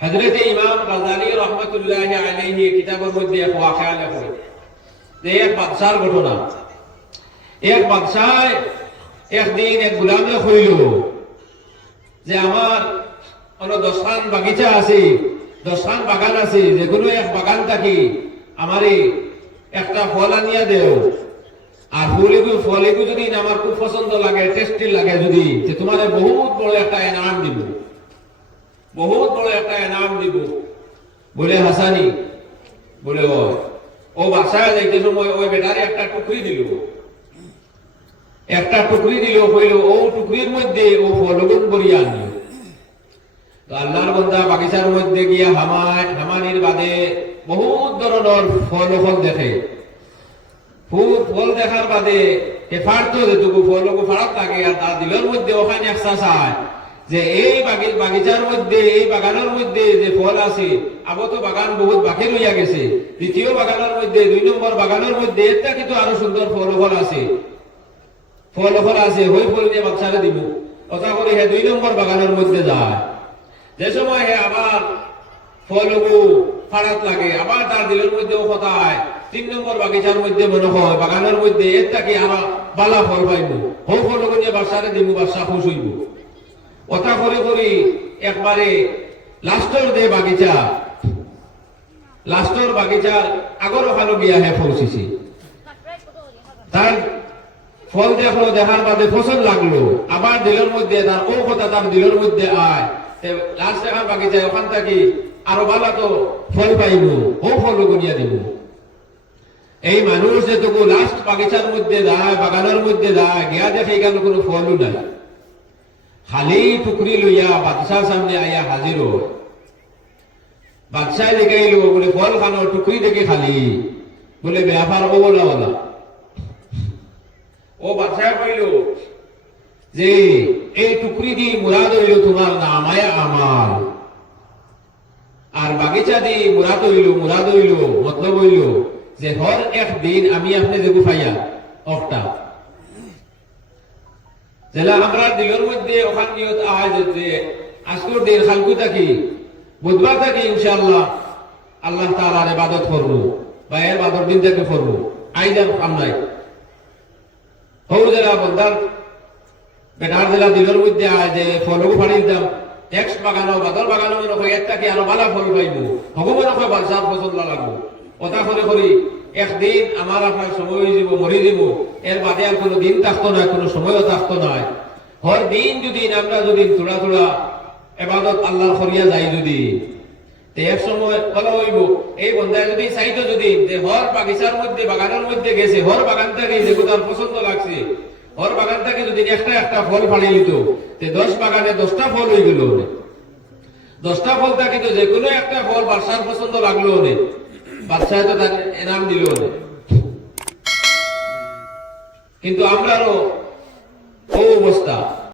হযরত ইমাম গাযালী রাহমাতুল্লাহি আলাইহি কিতাবের মধ্যে এক ওয়াকিয়া লেখেন যে এক বাদশার ঘটনা। এক বাদশাহ একদিন এক গোলামে কইল যে আমার কোনো 10খান বাগিচা আছে, 10খান বাগান আছে, যে কোনো এক বাগান থাকি আমারে একটা ফল আনিয়া দেও, আর ফলেগু যদি আমার খুব পছন্দ লাগে, টেস্টি লাগে যদি, তোমার বহুত বড় একটা এনাম দিব, বহুত বড় একটা এনাম দিব। বলে হাসানি বলে ও বাসায় যাইতে সময় ওই বেটারে একটা টুকরি দিল, একটা টুকরি দিল, কইল ও টুকরির মধ্যে ও ফলগুন করিয়া আনিও। তো আল্লাহর বান্দা বাগিচার মধ্যে গিয়া হামানির বাদে বহুত ধরনের ফল দেখে। ফল দেখার বাদে ফাড়তো যেটুকু ফলগু ফাড়াত থাকে, আর তার দিলের মধ্যে ওখানে একটা চায় যে এই বাগিচার মধ্যে, এই বাগানের মধ্যে যে ফল আছে, আবো তো বাগান বহুত বাকি রইয়া গেছে, দ্বিতীয় বাগানের মধ্যে, 2 নম্বর বাগানের মধ্যে এটা কিন্তু আরো সুন্দর ফল আছে, ফল আছে, ওই ফল নিয়ে বাচ্চারা দিব। কথা করে হে 2 নম্বর বাগানের মধ্যে যায়। যে সময় হে আবার ফলগু ফাড়াত লাগে, আবার তার দিলের মধ্যেও কথায় 3 নম্বর বাগিচার মধ্যে মনে হয় বাগানের মধ্যে এর থাকি আরো বালা ফল পাইব, হৌ ফলগু নিয়ে বাচ্চারে দিব, বাচ্চা খুশ হইব। কথা করে করি একবারে লাস্টর দে বাগিচা, লাস্টর বাগিচার আগর ওখানে গিয়া হে পৌঁছেছি। তার ফল দেখলো, দেখার বাদে পছন্দ লাগলো, আবার দিলের মধ্যে তার ও কথা তার দিলের মধ্যে আয়, লাস্ট দেখার বাগিচায় ওখান থেকে আরো ভালো তো ফল পাইব, ও ফল গুনিয়া দিব। এই মানুষ যেটুকু লাস্ট বাগিচার মধ্যে যায়, বাগানের মধ্যে যায়, গিয়া দেখে এখানে কোনো ফলও নাই, খালি টুকরি লইয়া বাদশার সামনে আইয়া হাজির। বাদশাহ দেখাইল বলে ফল খানো, টুকরি দেখে খালি, বলে ব্যাপার ও বলা বলা। ও বাদশাহ কইল যে এই টুকরি দিয়ে মুরাদ হইল তোমার নামায় আমার, আর বাগিচা দিয়ে মুরাদ হইল মতলব হইল যে হর একদিন আমি আপনি দেখু পাইয়া অফটা যেলা আমরা দিলের মধ্যে ওখান নিয়ত আওয়াজ যে আজকের দিন খালকু থাকি বুধবার থাকি ইনশাআল্লাহ আল্লাহ তাআলার ইবাদত করব, বা এর বাদর দিন থেকে করব, আইজার কাম নাই। হৌ জেলা বন্দার বেটার জেলা দিলের মধ্যে আয় যে ফলগু ফাড়ি দিতাম, টেক্স বাগানো বাদর বাগানো মনে হয় একটা কি আরো ভালো ফল পাইব, ভগবান হয় বাদশার পছন্দ লাগবো। কথা করে করি একদিন আমার আপনার সময় হয়ে যাব, মরে যাব, এর বাদে আর কোনো দিন থাকতো না, কোনো সময়ও থাকতো না। হর দিন যদি আমরা যদি থোড়া থোড়া এবাদত আল্লাহ করিয়া যাই, যদি এক সময় ভালো হইব। এই বন্ধায় যদি চাইতো যদি যে হর বাগিচার মধ্যে বাগানের মধ্যে গেছে, হর বাগান থেকে যেগুলো তার পছন্দ লাগছে, হর বাগান থেকে যদি একটা ফল ফাড়ি নিত, 10 বাগানে 10টা ফল হয়ে গেল, 10টা ফল থাকিত যে কোনো একটা ফল বাদশার পছন্দ লাগলো, বাদশাহ তো তার এনাম দিল। কিন্তু আমরারও ও অবস্থা।